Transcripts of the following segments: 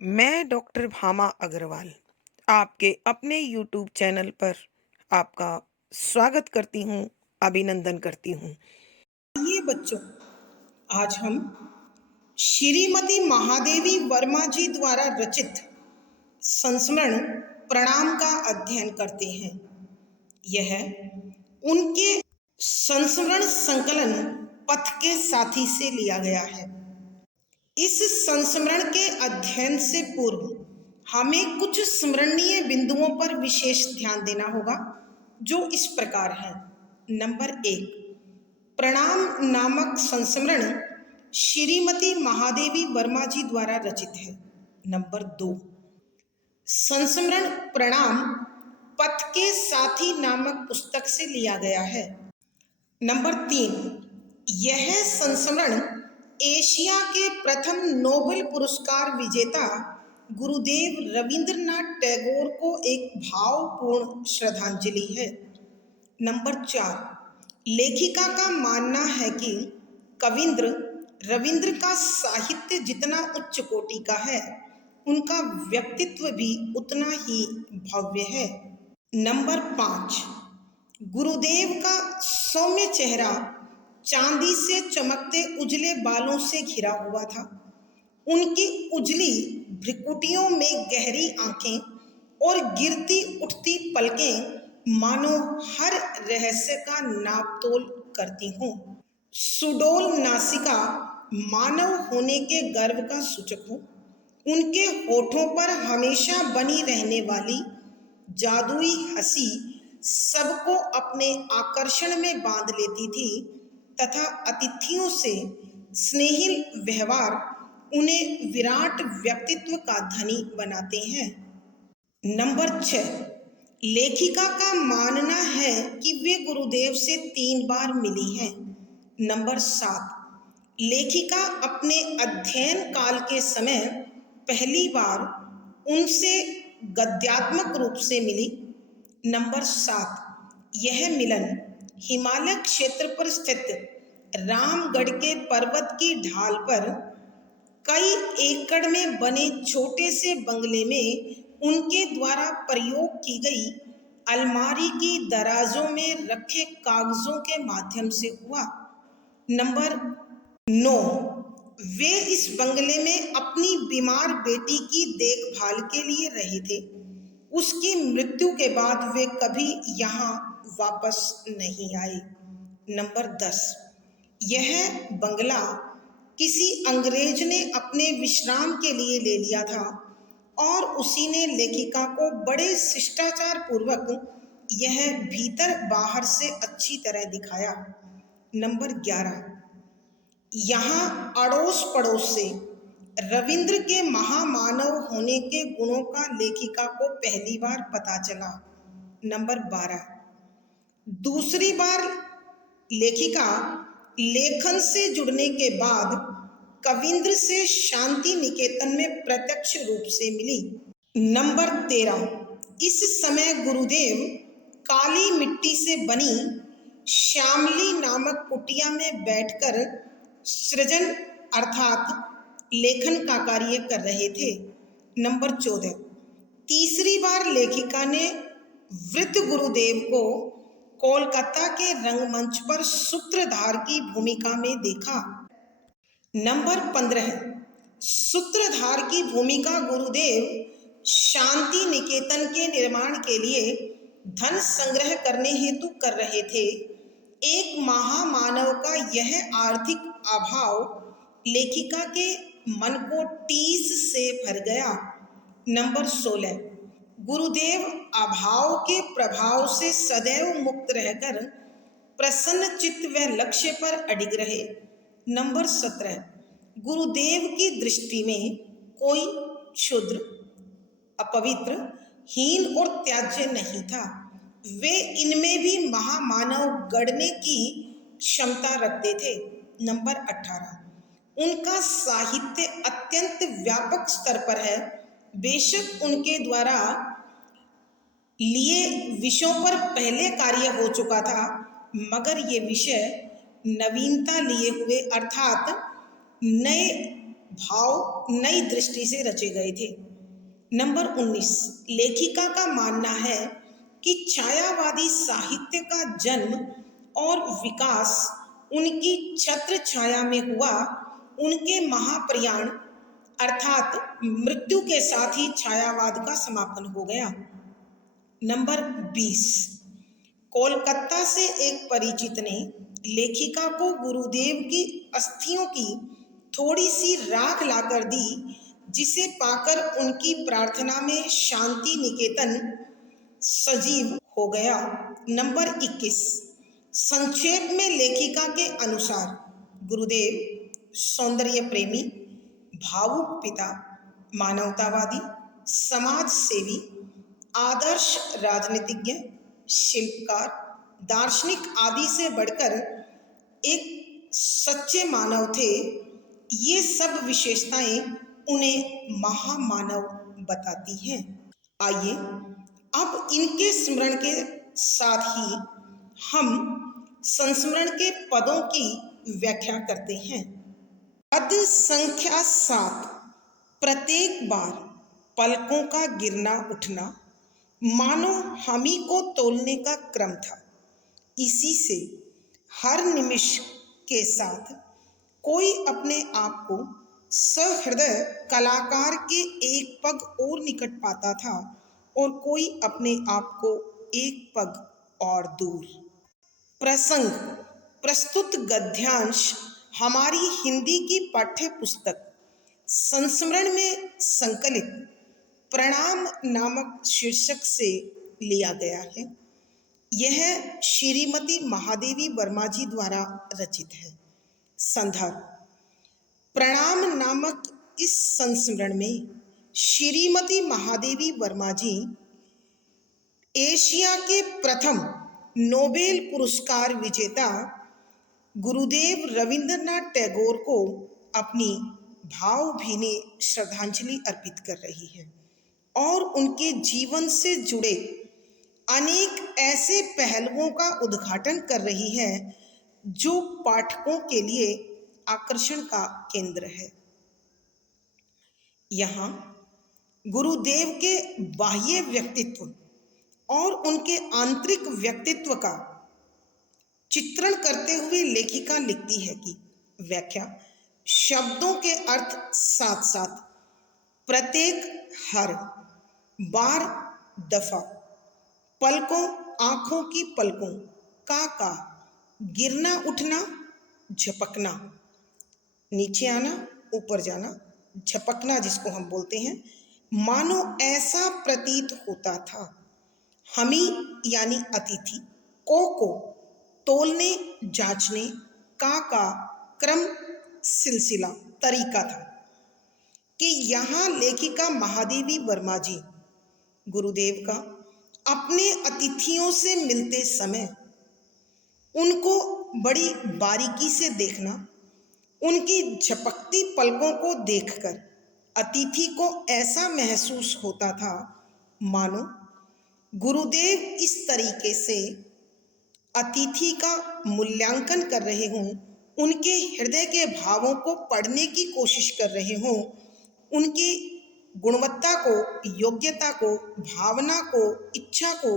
मैं डॉक्टर भामा अग्रवाल आपके अपने यूट्यूब चैनल पर आपका स्वागत करती हूँ, अभिनंदन करती हूँ। ये बच्चों, आज हम श्रीमती महादेवी वर्मा जी द्वारा रचित संस्मरण प्रणाम का अध्ययन करते हैं। यह उनके संस्मरण संकलन पथ के साथी से लिया गया है। इस संस्मरण के अध्ययन से पूर्व हमें कुछ स्मरणीय बिंदुओं पर विशेष ध्यान देना होगा, जो इस प्रकार हैं। नंबर 1, प्रणाम नामक संस्मरण श्रीमती महादेवी वर्मा जी द्वारा रचित है। नंबर 2, संस्मरण प्रणाम पथ के साथी नामक पुस्तक से लिया गया है। नंबर 3, यह संस्मरण एशिया के प्रथम नोबेल पुरस्कार विजेता गुरुदेव रविंद्रनाथ टैगोर को एक भावपूर्ण श्रद्धांजलि है। नंबर 4, लेखिका का मानना है कि कविंद्र रविंद्र का साहित्य जितना उच्च कोटि का है, उनका व्यक्तित्व भी उतना ही भव्य है। नंबर 5, गुरुदेव का सौम्य चेहरा चांदी से चमकते उजले बालों से घिरा हुआ था। उनकी उजली भ्रुकुटियों में गहरी आंखें और गिरती उठती पलकें मानो हर रहस्य का नापतोल करती हों। सुडौल नासिका मानव होने के गर्व का सूचक हो। उनके होठों पर हमेशा बनी रहने वाली जादुई हंसी सबको अपने आकर्षण में बांध लेती थी तथा अतिथियों से स्नेहिल व्यवहार उन्हें विराट व्यक्तित्व का धनी बनाते हैं। नंबर 6, लेखिका का मानना है कि वे गुरुदेव से 3 बार मिली हैं। नंबर 7, लेखिका अपने अध्ययन काल के समय पहली बार उनसे गद्यात्मक रूप से मिली। नंबर 7, यह मिलन हिमालय क्षेत्र पर स्थित रामगढ़ के पर्वत की ढाल पर कई एकड़ में बने छोटे से बंगले में उनके द्वारा प्रयोग की गई अलमारी की दराजों में रखे कागजों के माध्यम से हुआ। नंबर 9, वे इस बंगले में अपनी बीमार बेटी की देखभाल के लिए रहे थे। उसकी मृत्यु के बाद वे कभी यहाँ वापस नहीं आए। नंबर 10, यह बंगला किसी अंग्रेज ने अपने विश्राम के लिए ले लिया था और उसी ने लेखिका को बड़े शिष्टाचार पूर्वक यह भीतर बाहर से अच्छी तरह दिखाया। नंबर 11, यहाँ अड़ोस पड़ोस से रविंद्र के महामानव होने के गुणों का लेखिका को पहली बार पता चला। नंबर 12, दूसरी बार लेखिका लेखन से जुड़ने के बाद कविंद्र से शांति निकेतन में प्रत्यक्ष रूप से मिली। नंबर 13, इस समय गुरुदेव काली मिट्टी से बनी श्यामली नामक कुटिया में बैठकर सृजन अर्थात लेखन का कार्य कर रहे थे। नंबर 14, तीसरी बार लेखिका ने वृद्ध गुरुदेव को कोलकाता के रंगमंच पर सूत्रधार की भूमिका में देखा। नंबर 15, सूत्रधार की भूमिका गुरुदेव शांति निकेतन के निर्माण के लिए धन संग्रह करने हेतु कर रहे थे। एक महामानव का यह आर्थिक अभाव लेखिका के मन को टीस से भर गया। नंबर 16, गुरुदेव अभाव के प्रभाव से सदैव मुक्त रहकर प्रसन्न चित्त व लक्ष्य पर अडिग रहे। नंबर 17, गुरुदेव की दृष्टि में कोई क्षुद्र, अपवित्र, हीन और त्याज्य नहीं था। वे इनमें भी महामानव गढ़ने की क्षमता रखते थे। नंबर 18, उनका साहित्य अत्यंत व्यापक स्तर पर है। बेशक उनके द्वारा लिए विषयों पर पहले कार्य हो चुका था, मगर ये विषय नवीनता लिए हुए अर्थात नए भाव नई दृष्टि से रचे गए थे। नंबर 19, लेखिका का मानना है कि छायावादी साहित्य का जन्म और विकास उनकी छत्र छाया में हुआ। उनके महाप्रयाण अर्थात मृत्यु के साथ ही छायावाद का समापन हो गया। नंबर 20, कोलकाता से एक परिचित ने लेखिका को गुरुदेव की अस्थियों की थोड़ी सी राख लाकर दी, जिसे पाकर उनकी प्रार्थना में शांति निकेतन सजीव हो गया। नंबर 21, संक्षेप में लेखिका के अनुसार गुरुदेव सौंदर्य प्रेमी, भावुक पिता, मानवतावादी, समाज सेवी, आदर्श राजनीतिज्ञ, शिल्पकार, दार्शनिक आदि से बढ़कर एक सच्चे मानव थे। ये सब विशेषताएं उन्हें महामानव बताती हैं। आइए अब इनके स्मरण के साथ ही हम संस्मरण के पदों की व्याख्या करते हैं। पद संख्या 7, प्रत्येक बार पलकों का गिरना उठना मानो हामी को तोलने का क्रम था। इसी से हर निमिष के साथ कोई अपने आप को सहृदय कलाकार के एक पग और निकट पाता था और कोई अपने आप को एक पग और दूर। प्रसंग प्रस्तुत गद्यांश हमारी हिंदी की पाठ्य पुस्तक संस्मरण में संकलित प्रणाम नामक शीर्षक से लिया गया है। यह श्रीमती महादेवी वर्मा जी द्वारा रचित है। संदर्भ, प्रणाम नामक इस संस्मरण में श्रीमती महादेवी वर्मा जी एशिया के प्रथम नोबेल पुरस्कार विजेता गुरुदेव रविंद्रनाथ टैगोर को अपनी भावभीनी श्रद्धांजलि अर्पित कर रही है और उनके जीवन से जुड़े अनेक ऐसे पहलुओं का उद्घाटन कर रही है जो पाठकों के लिए आकर्षण का केंद्र है। यहाँ गुरुदेव के बाह्य व्यक्तित्व और उनके आंतरिक व्यक्तित्व का चित्रण करते हुए लेखिका लिखती है कि व्याख्या शब्दों के अर्थ साथ साथ प्रत्येक, हर, बार, दफा, पलकों, आंखों की पलकों, का, गिरना उठना, झपकना, नीचे आना, ऊपर जाना, झपकना जिसको हम बोलते हैं, मानो ऐसा प्रतीत होता था हमी यानी अतिथि को तोलने, जांचने, का क्रम, सिलसिला, तरीका था कि यहाँ लेखिका महादेवी वर्मा जी गुरुदेव का अपने अतिथियों से मिलते समय उनको बड़ी बारीकी से देखना, उनकी झपकती पलकों को देखकर अतिथि को ऐसा महसूस होता था मानो गुरुदेव इस तरीके से अतिथि का मूल्यांकन कर रहे हों, उनके हृदय के भावों को पढ़ने की कोशिश कर रहे हों, उनकी गुणवत्ता को, योग्यता को, भावना को, इच्छा को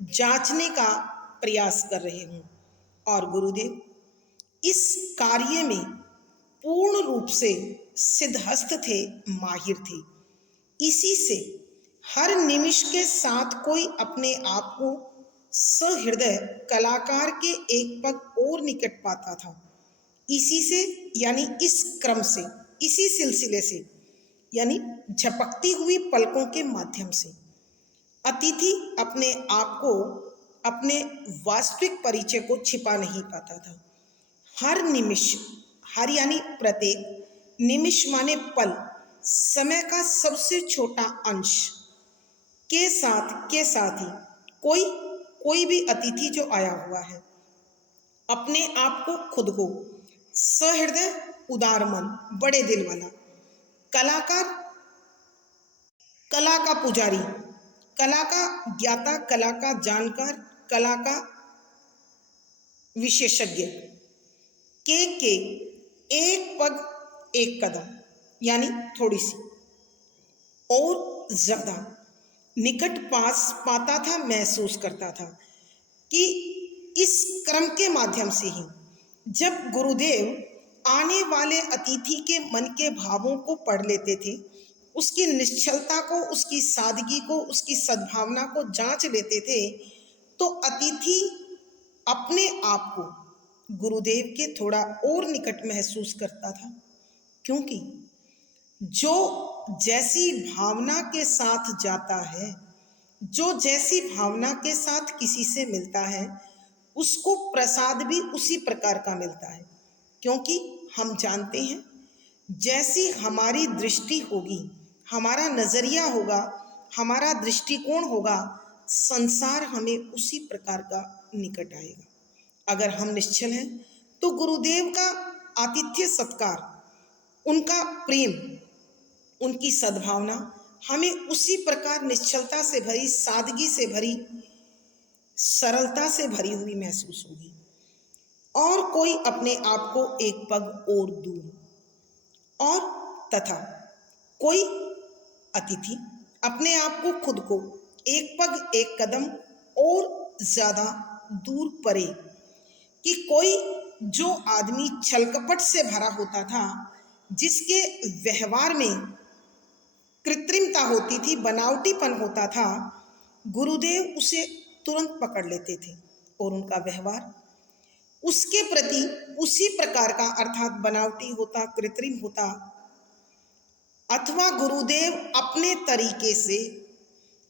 जांचने का प्रयास कर रहे हों। और गुरुदेव इस कार्य में पूर्ण रूप से सिद्धहस्त थे, माहिर थे। इसी से हर निमिष के साथ कोई अपने आप को सहृदय कलाकार के एक पग और निकट पाता था। इसी से यानी इस क्रम से, इसी सिलसिले से यानी झपकती हुई पलकों के माध्यम से अतिथि अपने आप को, अपने वास्तविक परिचय को छिपा नहीं पाता था। हर निमिष, हर यानी प्रत्येक, निमिष माने पल, समय का सबसे छोटा अंश के साथ ही कोई भी अतिथि जो आया हुआ है अपने आप को, खुद को सहृदय, उदार मन, बड़े दिल वाला कलाकार, कला का पुजारी, कला का ज्ञाता, कला का जानकार, कला का विशेषज्ञ के एक पग एक कदम यानी थोड़ी सी और ज्यादा निकट पास पाता था, महसूस करता था कि इस क्रम के माध्यम से ही जब गुरुदेव आने वाले अतिथि के मन के भावों को पढ़ लेते थे, उसकी निश्चलता को, उसकी सादगी को, उसकी सद्भावना को जांच लेते थे, तो अतिथि अपने आप को गुरुदेव के थोड़ा और निकट महसूस करता था। क्योंकि जो जैसी भावना के साथ जाता है, जो जैसी भावना के साथ किसी से मिलता है, उसको प्रसाद भी उसी प्रकार का मिलता है। क्योंकि हम जानते हैं, जैसी हमारी दृष्टि होगी, हमारा नजरिया होगा, हमारा दृष्टिकोण होगा, संसार हमें उसी प्रकार का निकट आएगा। अगर हम निश्चल हैं तो गुरुदेव का आतिथ्य सत्कार, उनका प्रेम, उनकी सद्भावना हमें उसी प्रकार निश्चलता से भरी, सादगी से भरी, सरलता से भरी हुई महसूस होगी। और कोई अपने आप को एक पग और दूर, और तथा कोई अतिथि अपने आप को, खुद को एक पग एक कदम और ज्यादा दूर परे, कि कोई जो आदमी छलकपट से भरा होता था, जिसके व्यवहार में कृत्रिमता होती थी, बनावटीपन होता था, गुरुदेव उसे तुरंत पकड़ लेते थे और उनका व्यवहार उसके प्रति उसी प्रकार का, अर्थात बनावटी होता, कृत्रिम होता, अथवा गुरुदेव अपने तरीके से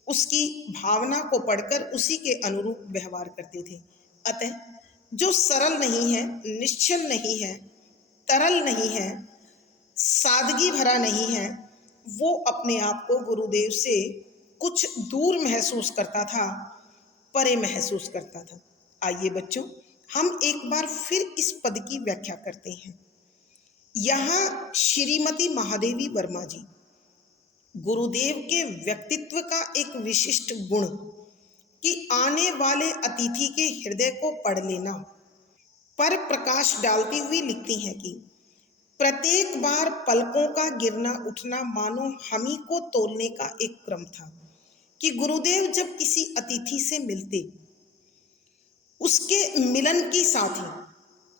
उसकी भावना को पढ़कर उसी के अनुरूप व्यवहार करते थे। अतः जो सरल नहीं है, निश्चल नहीं है, तरल नहीं है, सादगी भरा नहीं है, वो अपने आप को गुरुदेव से कुछ दूर महसूस करता था, परे महसूस करता था। आइए बच्चों, हम एक बार फिर इस पद की व्याख्या करते हैं। यहाँ श्रीमती महादेवी वर्मा जी गुरुदेव के व्यक्तित्व का एक विशिष्ट गुण कि आने वाले अतिथि के हृदय को पढ़ लेना पर प्रकाश डालती हुई लिखती हैं कि प्रत्येक बार पलकों का गिरना उठना मानो हमी को तोलने का एक क्रम था, कि गुरुदेव जब किसी अतिथि से मिलते, उसके मिलन की साथ ही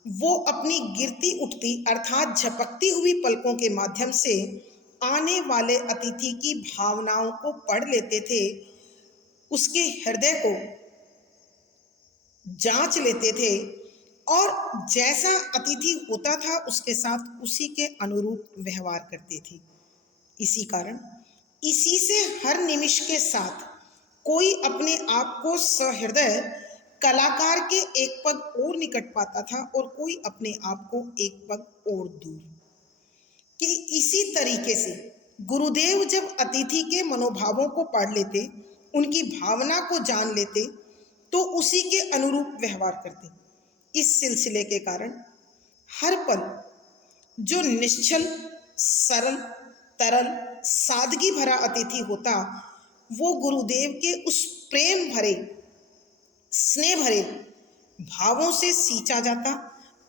वो अपनी गिरती उठती अर्थात झपकती हुई पलकों के माध्यम से आने वाले अतिथि की भावनाओं को पढ़ लेते थे, उसके हृदय को जांच लेते थे और जैसा अतिथि होता था उसके साथ उसी के अनुरूप व्यवहार करते थे। इसी कारण इसी से हर निमिष के साथ कोई अपने आप को सहृदय कलाकार के एक पग और निकट पाता था और कोई अपने आप को एक पग और दूर। कि इसी तरीके से गुरुदेव जब अतिथि के मनोभावों को पढ़ लेते, उनकी भावना को जान लेते, तो उसी के अनुरूप व्यवहार करते। इस सिलसिले के कारण हर पल जो निश्चल, सरल, तरल, सादगी भरा अतिथि होता, वो गुरुदेव के उस प्रेम भरे, स्नेह भरे भावों से सींचा जाता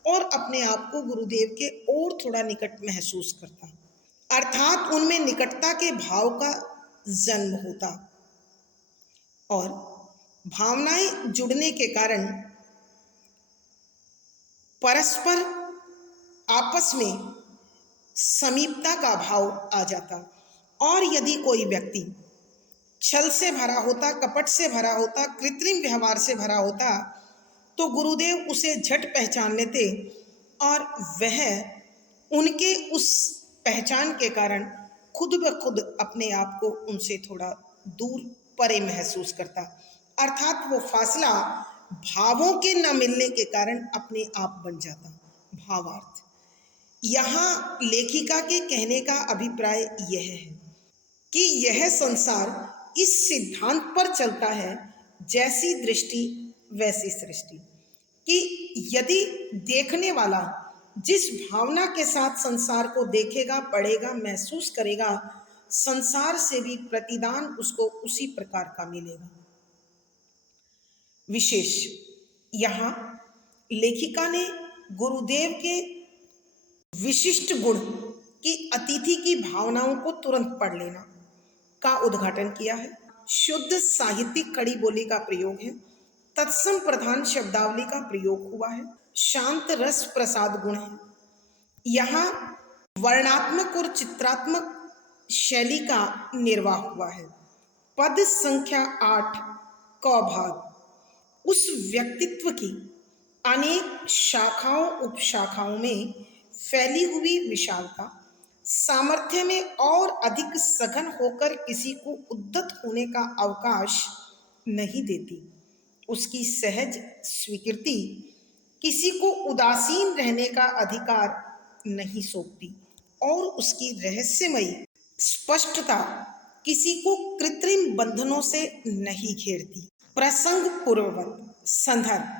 और अपने आप को गुरुदेव के और थोड़ा निकट महसूस करता, अर्थात उनमें निकटता के भाव का जन्म होता और भावनाएं जुड़ने के कारण परस्पर आपस में समीपता का भाव आ जाता। और यदि कोई व्यक्ति छल से भरा होता, कपट से भरा होता, कृत्रिम व्यवहार से भरा होता, तो गुरुदेव उसे झट पहचान लेते और वह उनके उस पहचान के कारण खुद ब खुद अपने आप को उनसे थोड़ा दूर, परे महसूस करता, अर्थात वो फासला भावों के न मिलने के कारण अपने आप बन जाता। भावार्थ, यहाँ लेखिका के कहने का अभिप्राय यह है कि यह संसार इस सिद्धांत पर चलता है, जैसी दृष्टि वैसी सृष्टि, कि यदि देखने वाला जिस भावना के साथ संसार को देखेगा, पढ़ेगा, महसूस करेगा, संसार से भी प्रतिदान उसको उसी प्रकार का मिलेगा। विशेष यहाँ लेखिका ने गुरुदेव के विशिष्ट गुण कि अतिथि की भावनाओं को तुरंत पढ़ लेना का उद्घाटन किया है। शुद्ध साहित्यिक कड़ी बोली का प्रयोग है। तत्सम प्रधान शब्दावली का प्रयोग हुआ है। शांत रस प्रसाद गुण है। यहाँ वर्णात्मक और चित्रात्मक शैली का निर्वाह हुआ है। पद संख्या 8 क भाग उस व्यक्तित्व की अनेक शाखाओं उपशाखाओं में फैली हुई विशालता सामर्थ्य में और अधिक सघन होकर किसी को उद्धत होने का अवकाश नहीं देती। उसकी सहज स्वीकृति किसी को उदासीन रहने का अधिकार नहीं सौंपती और उसकी रहस्यमयी स्पष्टता किसी को कृत्रिम बंधनों से नहीं घेरती। प्रसंग पूर्ववत संदर्भ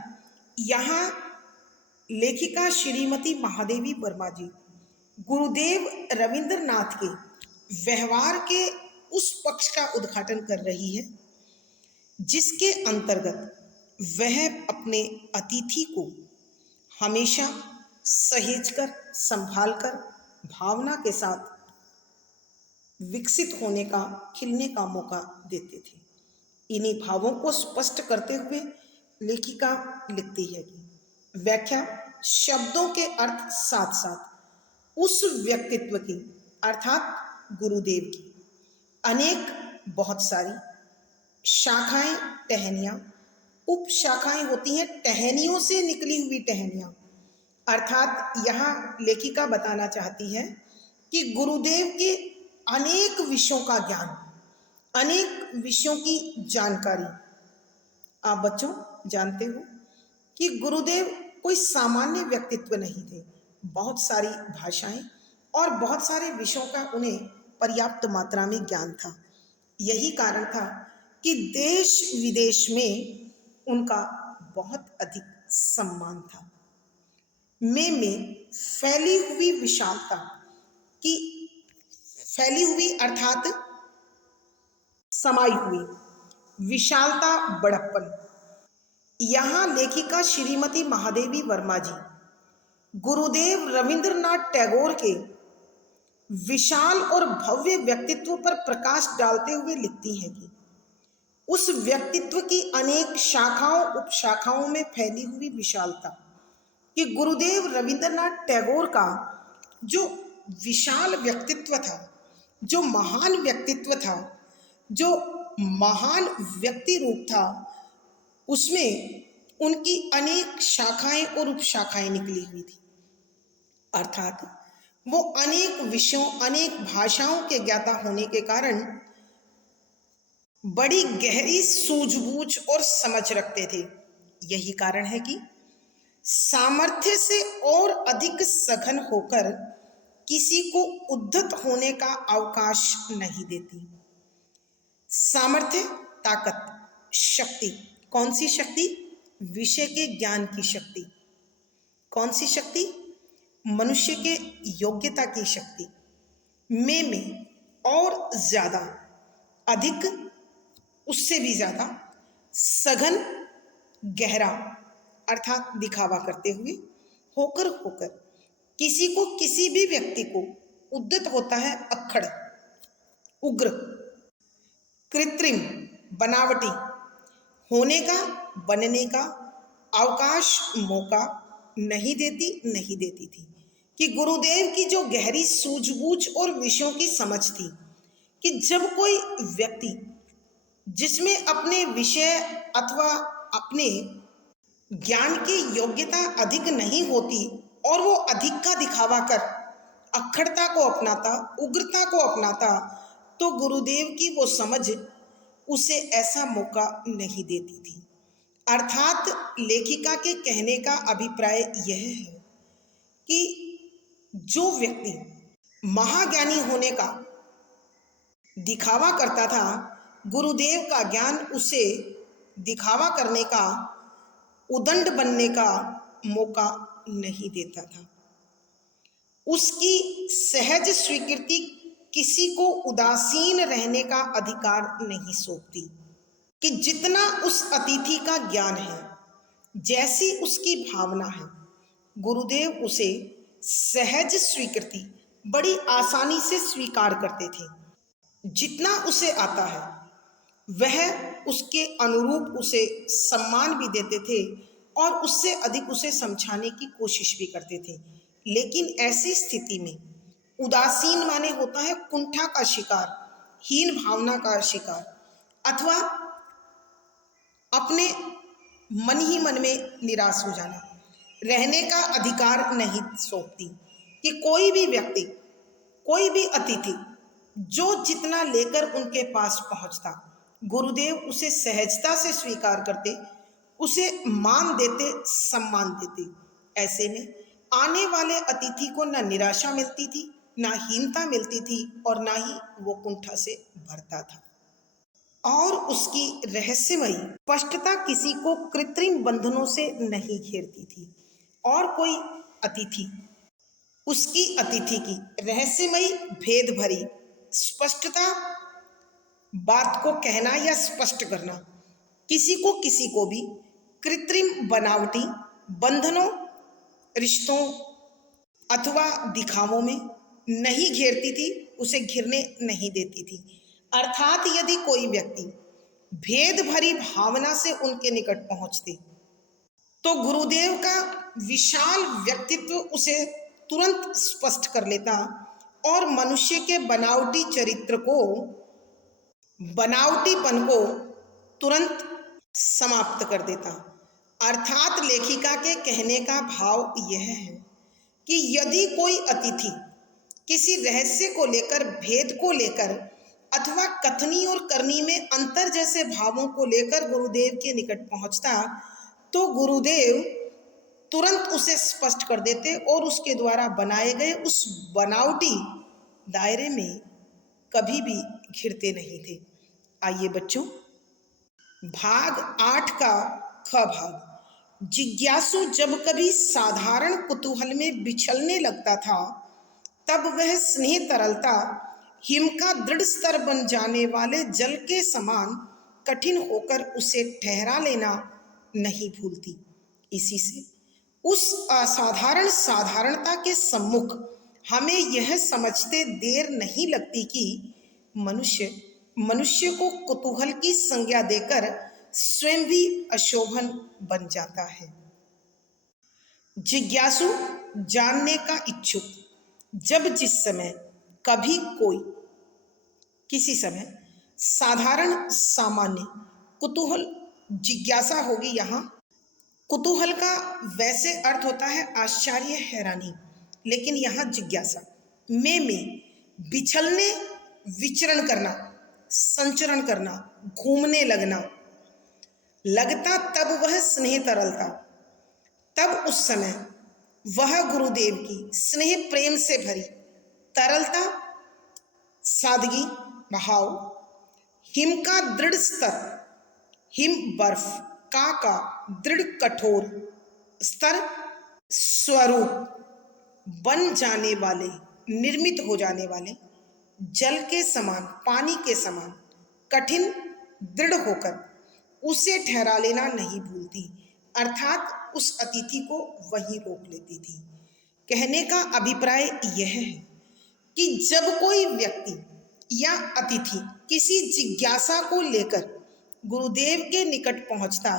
यहाँ लेखिका श्रीमती महादेवी वर्मा जी गुरुदेव रविंद्रनाथ के व्यवहार के उस पक्ष का उद्घाटन कर रही है जिसके अंतर्गत वह अपने अतिथि को हमेशा सहेजकर संभालकर भावना के साथ विकसित होने का खिलने का मौका देते थे। इन्हीं भावों को स्पष्ट करते हुए लेखिका लिखती है कि व्याख्या शब्दों के अर्थ साथ साथ उस व्यक्तित्व की अर्थात गुरुदेव की अनेक बहुत सारी शाखाएं टहनियाँ उप शाखाएं होती हैं टहनियों से निकली हुई टहनियाँ अर्थात यहाँ लेखिका बताना चाहती है कि गुरुदेव के अनेक विषयों का ज्ञान अनेक विषयों की जानकारी। आप बच्चों जानते हो कि गुरुदेव कोई सामान्य व्यक्तित्व नहीं थे। बहुत सारी भाषाएं और बहुत सारे विषयों का उन्हें पर्याप्त मात्रा में ज्ञान था। यही कारण था कि देश विदेश में उनका बहुत अधिक सम्मान था। में फैली हुई विशालता की फैली हुई अर्थात समाई हुई विशालता बड़प्पन। यहाँ लेखिका श्रीमती महादेवी वर्मा जी गुरुदेव रविंद्रनाथ टैगोर के विशाल और भव्य व्यक्तित्व पर प्रकाश डालते हुए लिखती हैं कि उस व्यक्तित्व की अनेक शाखाओं उपशाखाओं में फैली हुई विशालता कि गुरुदेव रविंद्रनाथ टैगोर का जो विशाल व्यक्तित्व था, जो महान व्यक्तित्व था, जो महान व्यक्ति रूप था, उसमें उनकी अनेक शाखाएं और उपशाखाएं निकली हुई थी। अर्थात वो अनेक विषयों अनेक भाषाओं के ज्ञाता होने के कारण बड़ी गहरी सूझबूझ और समझ रखते थे। यही कारण है कि सामर्थ्य से और अधिक सघन होकर किसी को उद्धत होने का अवकाश नहीं देती। सामर्थ्य ताकत शक्ति। कौन सी शक्ति? विषय के ज्ञान की शक्ति। कौन सी शक्ति? मनुष्य के योग्यता की शक्ति। में और ज्यादा अधिक उससे भी ज्यादा सघन गहरा अर्थात दिखावा करते हुए होकर होकर किसी को किसी भी व्यक्ति को उद्धत होता है अक्खड़ उग्र कृत्रिम बनावटी होने का बनने का अवकाश मौका नहीं देती थी। कि गुरुदेव की जो गहरी सूझबूझ और विषयों की समझ थी कि जब कोई व्यक्ति जिसमें अपने विषय अथवा अपने ज्ञान की योग्यता अधिक नहीं होती और वो अधिक का दिखावा कर अक्खड़ता को अपनाता उग्रता को अपनाता तो गुरुदेव की वो समझ उसे ऐसा मौका नहीं देती थी। अर्थात लेखिका के कहने का अभिप्राय यह है कि जो व्यक्ति महाज्ञानी होने का दिखावा करता था गुरुदेव का ज्ञान उसे दिखावा करने का उदंड बनने का मौका नहीं देता था। उसकी सहज स्वीकृति किसी को उदासीन रहने का अधिकार नहीं सौंपती। कि जितना उस अतिथि का ज्ञान है जैसी उसकी भावना है गुरुदेव उसे सहज स्वीकृति बड़ी आसानी से स्वीकार करते थे। जितना उसे आता है वह उसके अनुरूप उसे सम्मान भी देते थे और उससे अधिक उसे समझाने की कोशिश भी करते थे। लेकिन ऐसी स्थिति में उदासीन माने होता है कुंठा का शिकार, हीन भावना का शिकार, अथवा अपने मन ही मन में निराश हो जाना, रहने का अधिकार नहीं सौंपती। कि कोई भी व्यक्ति, कोई भी अतिथि जो जितना लेकर उनके पास पहुंचता, गुरुदेव उसे सहजता से स्वीकार करते, उसे मान देते, सम्मान देते। ऐसे में आने वाले अतिथि को न निराशा मिलती थी, ना हीनता मिलती थी और ना ही वो कुंठा से भरता था। और उसकी रहस्यमयी स्पष्टता किसी को कृत्रिम बंधनों से नहीं घेरती थी। और कोई अतिथि, उसकी अतिथि की रहस्यमयी भेद भरी स्पष्टता, बात को कहना या स्पष्ट करना किसी को भी कृत्रिम बनावटी बंधनों, रिश्तों अथवा दिखावों में नहीं घेरती थी, उसे घिरने नहीं देती थी। अर्थात यदि कोई व्यक्ति भेद भरी भावना से उनके निकट पहुंचते तो गुरुदेव का विशाल व्यक्तित्व उसे तुरंत स्पष्ट कर लेता और मनुष्य के बनावटी चरित्र को, बनावटीपन को तुरंत समाप्त कर देता। अर्थात लेखिका के कहने का भाव यह है कि यदि कोई अतिथि किसी रहस्य को लेकर, भेद को लेकर अथवा कथनी और करनी में अंतर जैसे भावों को लेकर गुरुदेव के निकट पहुंचता तो गुरुदेव तुरंत उसे स्पष्ट कर देते और उसके द्वारा बनाए गए उस बनावटी दायरे में कभी भी घिरते नहीं थे। आइए बच्चों, भाग 8 का ख भाग। जिज्ञासु जब कभी साधारण कुतूहल में बिछलने लगता था तब वह स्नेह तरलता हिम का दृढ़ स्तर बन जाने वाले जल के समान कठिन होकर उसे ठहरा लेना नहीं भूलती। इसी से उस असाधारण साधारणता के सम्मुख हमें यह समझते देर नहीं लगती कि मनुष्य को कुतूहल की संज्ञा देकर स्वयं भी अशोभन बन जाता है। जिज्ञासु, जानने का इच्छुक, जब जिस समय कभी कोई किसी समय साधारण सामान्य कुतूहल, जिज्ञासा होगी। यहाँ कुतूहल का वैसे अर्थ होता है आश्चर्य, हैरानी, लेकिन यहाँ जिज्ञासा में बिछलने, विचरण करना, संचरण करना, घूमने लगता तब वह स्नेह तरलता, तब उस समय वह गुरुदेव की स्नेह प्रेम से भरी तरलता, सादगी, भाव, हिम का दृढ़ स्तर, हिम बर्फ का दृढ़ कठोर स्तर, स्वरूप बन जाने वाले, निर्मित हो जाने वाले जल के समान, पानी के समान कठिन दृढ़ होकर उसे ठहरा लेना नहीं भूलती। अर्थात उस अतिथि को वहीं रोक लेती थी। कहने का अभिप्राय यह है कि जब कोई व्यक्ति या अतिथि किसी जिज्ञासा को लेकर गुरुदेव के निकट पहुंचता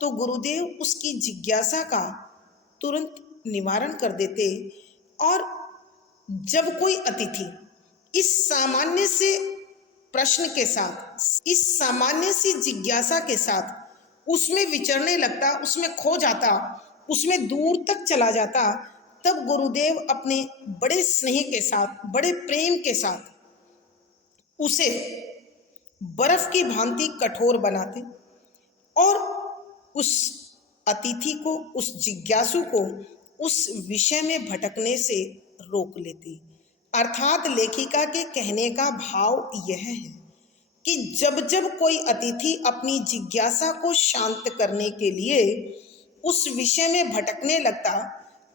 तो गुरुदेव उसकी जिज्ञासा का तुरंत निवारण कर देते। और जब कोई अतिथि इस सामान्य से प्रश्न के साथ, इस सामान्य सी जिज्ञासा के साथ उसमें विचरने लगता, उसमें खो जाता, उसमें दूर तक चला जाता, तब गुरुदेव अपने बड़े स्नेह के साथ, बड़े प्रेम के साथ उसे बर्फ की भांति कठोर बनाते और उस अतिथि को, उस जिज्ञासु को उस विषय में भटकने से रोक लेती। अर्थात लेखिका के कहने का भाव यह है कि जब जब कोई अतिथि अपनी जिज्ञासा को शांत करने के लिए उस विषय में भटकने लगता,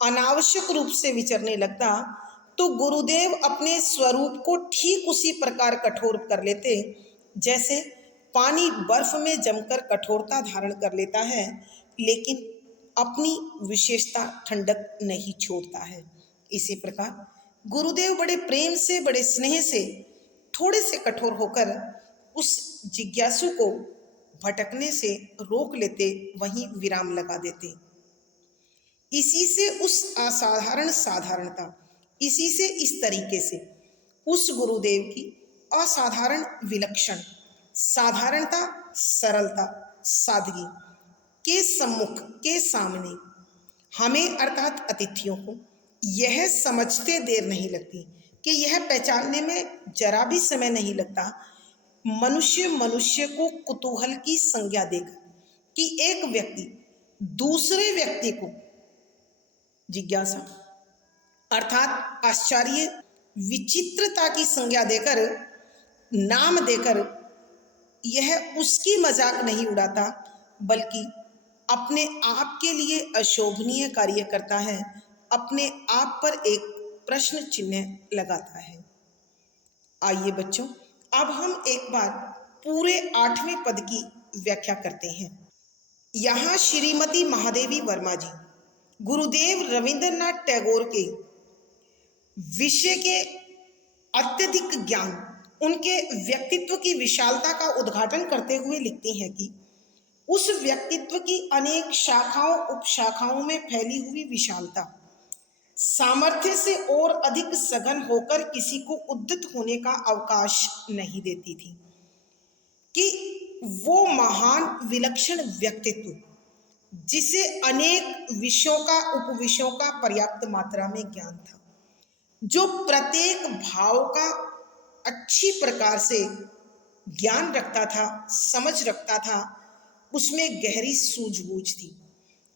अनावश्यक रूप से विचरने लगता, तो गुरुदेव अपने स्वरूप को ठीक उसी प्रकार कठोर कर लेते जैसे पानी बर्फ में जमकर कठोरता धारण कर लेता है लेकिन अपनी विशेषता ठंडक नहीं छोड़ता है। इसी प्रकार गुरुदेव बड़े प्रेम से, बड़े स्नेह से, थोड़े से कठोर होकर उस जिज्ञासु को भटकने से रोक लेते, वहीं विराम लगा देते। इसी से उस असाधारण साधारणता, इसी से इस तरीके से उस गुरुदेव की असाधारण विलक्षण साधारणता, सरलता, सादगी के सम्मुख के सामने हमें अर्थात अतिथियों को यह समझते देर नहीं लगती, कि यह पहचानने में जरा भी समय नहीं लगता, मनुष्य मनुष्य को कुतूहल की संज्ञा देकर, कि एक व्यक्ति दूसरे व्यक्ति को जिज्ञासा अर्थात आश्चर्य, विचित्रता की संज्ञा देकर, नाम देकर यह उसकी मजाक नहीं उड़ाता, बल्कि अपने आप के लिए अशोभनीय कार्य करता है, अपने आप पर एक प्रश्न चिन्ह लगाता है। आइए बच्चों, अब हम एक बार पूरे 8वें पद की व्याख्या करते हैं। यहाँ श्रीमती महादेवी वर्मा जी गुरुदेव रविंद्रनाथ टैगोर के विषय के अत्यधिक ज्ञान, उनके व्यक्तित्व की विशालता का उद्घाटन करते हुए लिखती हैं कि उस व्यक्तित्व की अनेक शाखाओं उपशाखाओं में फैली हुई विशालता सामर्थ्य से और अधिक सघन होकर किसी को उद्यत होने का अवकाश नहीं देती थी, कि वो महान विलक्षण व्यक्तित्व जिसे अनेक विषयों का उपविषयों का पर्याप्त मात्रा में ज्ञान था, जो प्रत्येक भाव का अच्छी प्रकार से ज्ञान रखता था, समझ रखता था, उसमें गहरी सूझबूझ थी।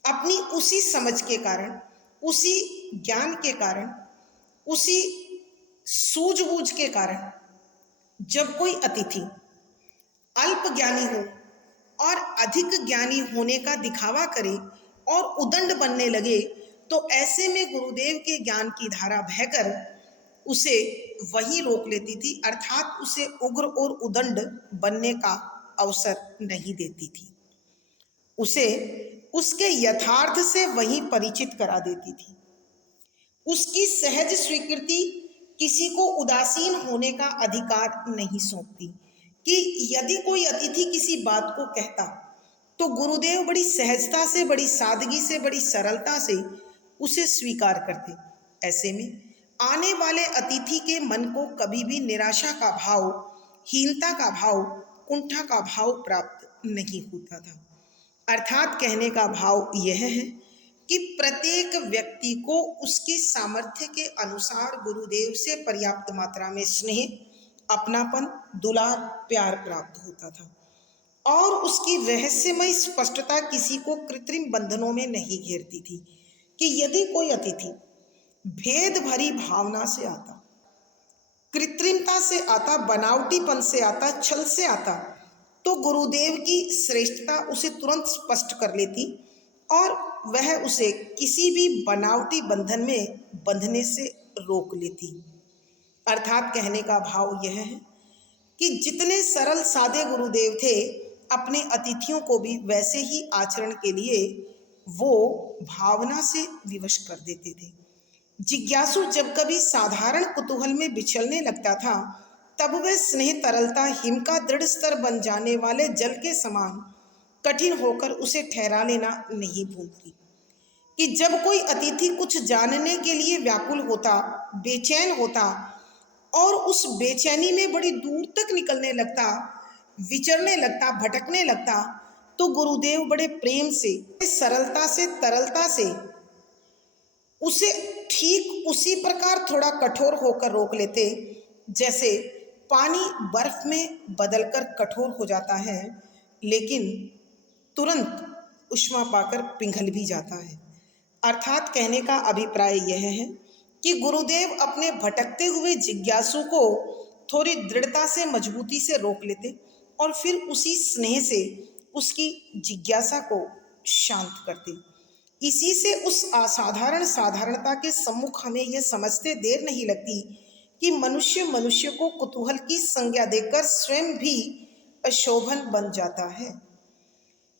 अपनी उसी समझ के कारण, उसी ज्ञान के कारण, उसी सूझबूझ के कारण जब कोई अतिथि अल्प ज्ञानी हो और अधिक ज्ञानी होने का दिखावा करे और उदंड बनने लगे, तो ऐसे में गुरुदेव के ज्ञान की धारा बहकर उसे वहीं रोक लेती थी, अर्थात उसे उग्र और उदंड बनने का अवसर नहीं देती थी, उसे उसके यथार्थ से वहीं परिचित करा देती थी। उसकी सहज स्वीकृति किसी को उदासीन होने का अधिकार नहीं सौंपती, कि यदि कोई अतिथि किसी बात को कहता तो गुरुदेव बड़ी सहजता से, बड़ी सादगी से, बड़ी सरलता से उसे स्वीकार करते। ऐसे में आने वाले अतिथि के मन को कभी भी निराशा का भाव, हीनता का भाव, कुंठा का भाव प्राप्त नहीं होता था। अर्थात कहने का भाव यह है कि प्रत्येक व्यक्ति को उसकी सामर्थ्य के अनुसार गुरुदेव से पर्याप्त मात्रा में स्नेह, अपनापन, दुलार, प्यार प्राप्त होता था, और उसकी रहस्यमय स्पष्टता किसी को कृत्रिम बंधनों में नहीं घेरती थी, कि यदि कोई अतिथि भेद भरी भावना से आता, कृत्रिमता से आता, बनावटीपन से आता, छल से आता, तो गुरुदेव की श्रेष्ठता उसे तुरंत स्पष्ट कर लेती और वह उसे किसी भी बनावटी बंधन में बंधने से रोक लेती। अर्थात कहने का भाव यह है कि जितने सरल सादे गुरुदेव थे, अपने अतिथियों को भी वैसे ही आचरण के लिए वो भावना से विवश कर देते थे। जिज्ञासु जब कभी साधारण कुतूहल में बिछलने लगता था, तब वह स्नेह तरलता हिम का दृढ़ स्तर बन जाने वाले जल के समान कठिन होकर उसे ठहरा लेना नहीं भूलती, कि जब कोई अतिथि कुछ जानने के लिए व्याकुल होता, बेचैन होता और उस बेचैनी में बड़ी दूर तक निकलने लगता, विचरने लगता, भटकने लगता, तो गुरुदेव बड़े प्रेम से, सरलता से, तरलता से उसे ठीक उसी प्रकार थोड़ा कठोर होकर रोक लेते, जैसे पानी बर्फ में बदलकर कठोर हो जाता है, लेकिन तुरंत ऊष्मा पाकर पिघल भी जाता है। अर्थात कहने का अभिप्राय यह है कि गुरुदेव अपने भटकते हुए जिज्ञासु को थोड़ी दृढ़ता से, मजबूती से रोक लेते और फिर उसी स्नेह से उसकी जिज्ञासा को शांत करते। इसी से उस असाधारण साधारणता के सम्मुख हमें यह समझते देर नहीं लगती कि मनुष्य मनुष्य को कुतूहल की संज्ञा देकर स्वयं भी अशोभन बन जाता है,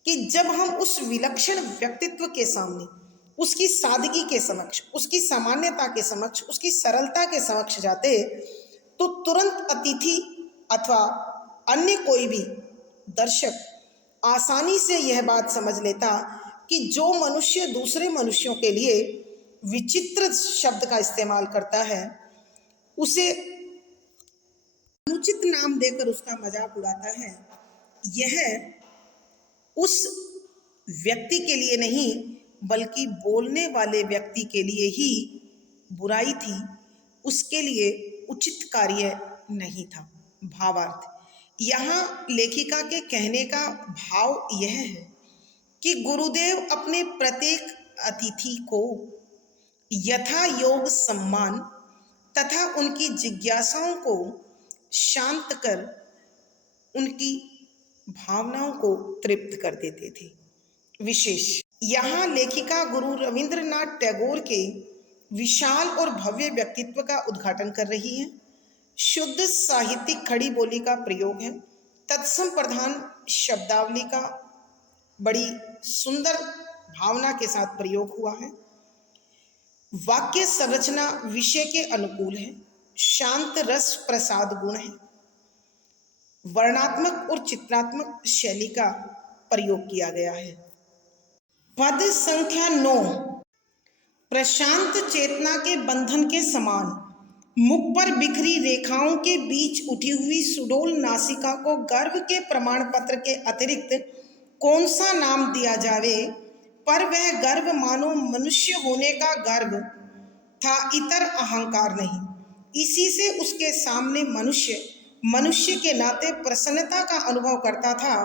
कि जब हम उस विलक्षण व्यक्तित्व के सामने उसकी सादगी के समक्ष, उसकी सामान्यता के समक्ष, उसकी सरलता के समक्ष जाते तो तुरंत अतिथि अथवा अन्य कोई भी दर्शक आसानी से यह बात समझ लेता कि जो मनुष्य दूसरे मनुष्यों के लिए विचित्र शब्द का इस्तेमाल करता है, उसे अनुचित नाम देकर उसका मजाक उड़ाता है, यह उस व्यक्ति के लिए नहीं बल्कि बोलने वाले व्यक्ति के लिए ही बुराई थी, उसके लिए उचित कार्य नहीं था। भावार्थ, यहाँ लेखिका के कहने का भाव यह है कि गुरुदेव अपने प्रत्येक अतिथि को यथा योग सम्मान तथा उनकी जिज्ञासाओं को शांत कर उनकी भावनाओं को तृप्त कर देते थे। विशेष यहाँ लेखिका गुरु रविंद्रनाथ टैगोर के विशाल और भव्य व्यक्तित्व का उद्घाटन कर रही है। शुद्ध साहित्यिक खड़ी बोली का प्रयोग है। तत्सम प्रधान शब्दावली का बड़ी सुंदर भावना के साथ प्रयोग हुआ है। वाक्य संरचना विषय के अनुकूल है। शांत रस प्रसाद गुण है। वर्णात्मक और चित्रात्मक शैली का प्रयोग किया गया है। पद संख्या 9, प्रशांत चेतना के बंधन के समान मुख पर बिखरी रेखाओं के बीच उठी हुई सुडौल नासिका को गर्व के प्रमाण पत्र के अतिरिक्त कौन सा नाम दिया जावे, पर वह गर्व मानो मनुष्य होने का गर्व था, इतर अहंकार नहीं। इसी से उसके सामने मनुष्य के नाते प्रसन्नता का अनुभव करता था,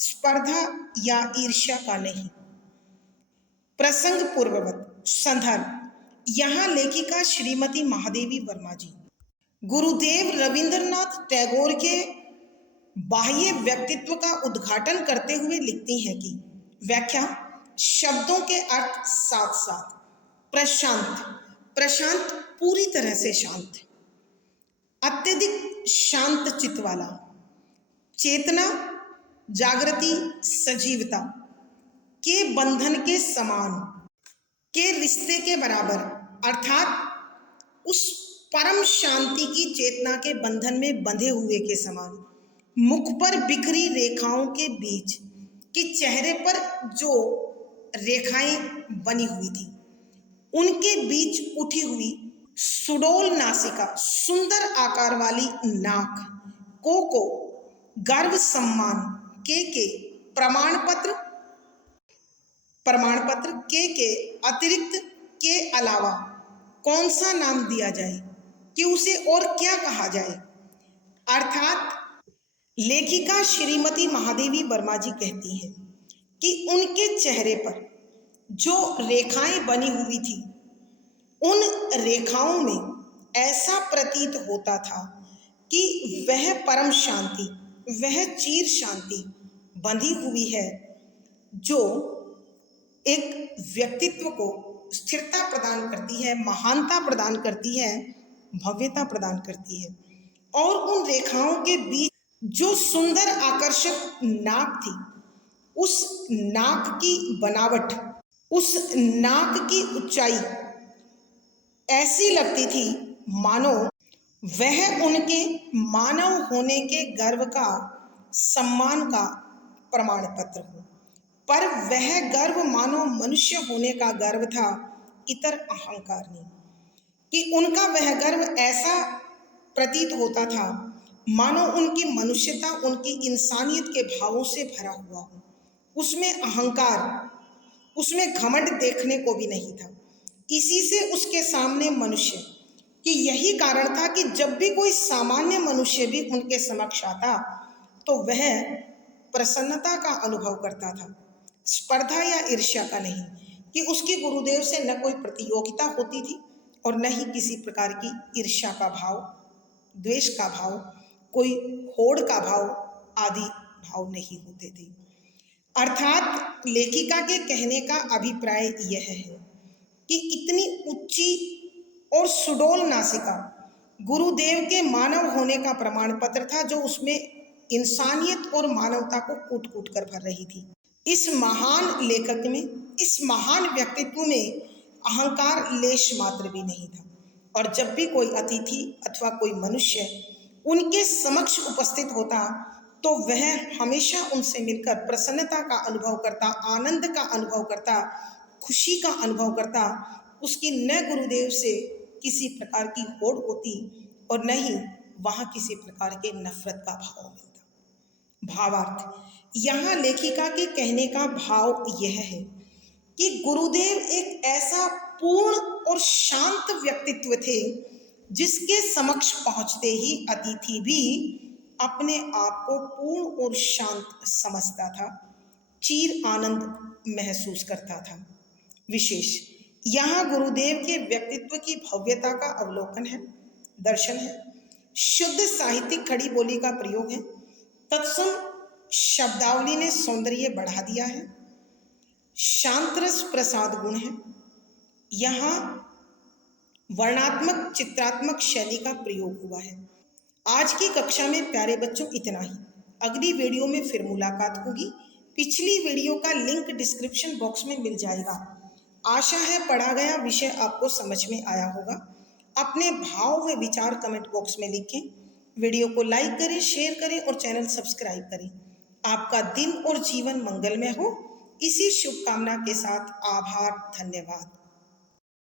स्पर्धा या ईर्ष्या का नहीं। प्रसंग पूर्ववत संदर्भ, यहाँ लेखिका श्रीमती महादेवी वर्मा जी गुरुदेव रविंद्रनाथ टैगोर के बाह्य व्यक्तित्व का उद्घाटन करते हुए लिखती हैं कि व्याख्या, शब्दों के अर्थ साथ साथ प्रशांत, प्रशांत पूरी तरह से शांत, अत्यधिक शांत चित्त वाला, चेतना, जागृति, सजीवता के बंधन के समान, के रिश्ते के बराबर, अर्थात उस परम शांति की चेतना के बंधन में बंधे हुए के समान, मुख पर बिखरी रेखाओं के बीच, कि चेहरे पर जो रेखाएं बनी हुई थी उनके बीच उठी हुई सुडौल नासिका, सुंदर आकार वाली नाक, को गर्व सम्मान, के प्रमाण पत्र के अतिरिक्त के अलावा कौन सा नाम दिया जाए, कि उसे और क्या कहा जाए। अर्थात लेखिका श्रीमती महादेवी वर्मा जी कहती हैं कि उनके चेहरे पर जो रेखाएं बनी हुई थी, उन रेखाओं में ऐसा प्रतीत होता था कि वह परम शांति, वह चीर शांति बंधी हुई है, जो एक व्यक्तित्व को स्थिरता प्रदान करती है, महानता प्रदान करती है, भव्यता प्रदान करती है। और उन रेखाओं के बीच जो सुंदर आकर्षक नाक थी, उस नाक की बनावट, उस नाक की ऊंचाई ऐसी लगती थी मानो वह उनके मानव होने के गर्व का, सम्मान का प्रमाण पत्र हो, पर वह गर्व मानो मनुष्य होने का गर्व था, इतर अहंकार नहीं। कि उनका वह गर्व ऐसा प्रतीत होता था मानो उनकी मनुष्यता, उनकी इंसानियत के भावों से भरा हुआ हो। उसमें अहंकार, उसमें घमंड देखने को भी नहीं था। इसी से उसके सामने मनुष्य, कि यही कारण था कि जब भी कोई सामान्य मनुष्य भी उनके समक्ष आता तो वह प्रसन्नता का अनुभव करता था, स्पर्धा या ईर्ष्या का नहीं। कि उसकी गुरुदेव से न कोई प्रतियोगिता होती थी और न ही किसी प्रकार की ईर्ष्या का भाव, द्वेष का भाव, कोई होड़ का भाव आदि भाव नहीं होते थे। अर्थात लेखिका के कहने का अभिप्राय यह है कि इतनी ऊंची और सुडौल नासिका गुरुदेव के मानव होने का प्रमाण पत्र था, जो उसमें इंसानियत और मानवता को कूट कूट कर भर रही थी। इस महान लेखक में, इस महान व्यक्तित्व में अहंकार लेश मात्र भी नहीं था। और जब भी कोई अतिथि अथवा कोई मनुष्य उनके समक्ष उपस्थित होता तो वह हमेशा उनसे मिलकर प्रसन्नता का अनुभव करता, आनंद का अनुभव करता, खुशी का अनुभव करता। उसकी न गुरुदेव से किसी प्रकार की होड़ होती और न ही वहाँ किसी प्रकार के नफरत का भाव मिलता। भावार्थ, यहाँ लेखिका के कहने का भाव यह है कि गुरुदेव एक ऐसा पूर्ण और शांत व्यक्तित्व थे जिसके समक्ष पहुंचते ही अतिथि भी अपने आप को पूर्ण और शांत समझता था, चीर आनंद महसूस करता था। विशेष यहाँ गुरुदेव के व्यक्तित्व की भव्यता का अवलोकन है, दर्शन है। शुद्ध साहित्यिक खड़ी बोली का प्रयोग है। तत्सम शब्दावली ने सौंदर्य बढ़ा दिया है। शांतरस प्रसाद गुण है। यहाँ वर्णात्मक चित्रात्मक शैली का प्रयोग हुआ है। आज की कक्षा में प्यारे बच्चों इतना ही। अगली वीडियो में फिर मुलाकात होगी। पिछली वीडियो का लिंक डिस्क्रिप्शन बॉक्स में मिल जाएगा। आशा है पढ़ा गया विषय आपको समझ में आया होगा। अपने भाव व विचार कमेंट बॉक्स में लिखें। वीडियो को लाइक करें, शेयर करें और चैनल सब्सक्राइब करें। आपका दिन और जीवन मंगलमय हो, इसी शुभकामना के साथ आभार, धन्यवाद।